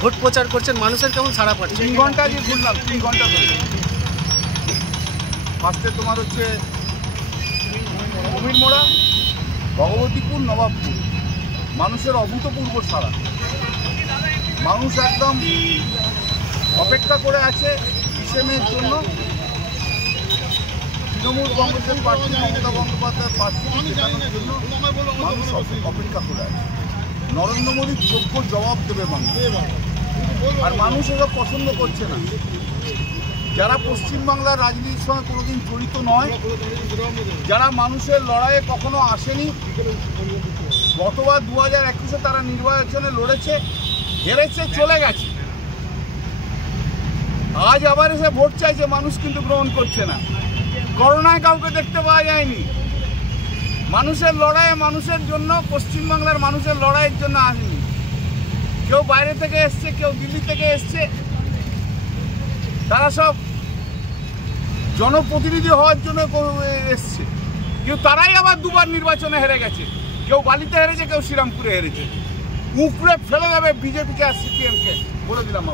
Vote প্রচার করছেন, মানুষের কেমন সাড়া পাচ্ছে? 3 ঘন্টা আগে ঘুরলাম, 3 ঘন্টা ধরে। ফার্স্টে তোমার হচ্ছে অমিরমোড়া, ভগবতীপুর, নবাবপুর। মানুষের অভূতপূর্ব সাড়া। মানুষ একদম অপেক্ষা করে আছে ইসেমের জন্য। তৃণমূল কংগ্রেসের প্রার্থী মমতা বন্দ্যোপাধ্যায়ের প্রার্থী জেতানোর জন্য মানুষ অপেক্ষা করে আছে। নরেন্দ্র মোদীর যোগ্য জবাব দেবে মানুষ। আর মানুষ এসব পছন্দ করছে না। যারা পশ্চিমবাংলার রাজনীতির সঙ্গে কোনোদিন জড়িত নয়, যারা মানুষের লড়াইয়ে কখনো আসেনি, গতবার 2021-এ তারা নির্বাচনে লড়েছে, হেরেছে, চলে গেছে। আজ আবার এসে ভোট চাইছে, মানুষ কিন্তু গ্রহণ করছে না। করোনায় কাউকে দেখতে পাওয়া যায়নি। মানুষের লড়াইয়ে, মানুষের জন্য, পশ্চিমবাংলার মানুষের লড়াইয়ের জন্য আসেনি। কেউ বাইরে থেকে এসছে, কেউ দিল্লি থেকে এসছে। তারা সব জনপ্রতিনিধি হওয়ার জন্য এসছে। কেউ তারাই আবার দুবার নির্বাচনে হেরে গেছে। কেউ বালিতে হেরেছে, কেউ শ্রীরামপুরে হেরেছে। উপরে ফেলে দেবে বিজেপিকে আর সিপিএমকে, বলে দিলাম।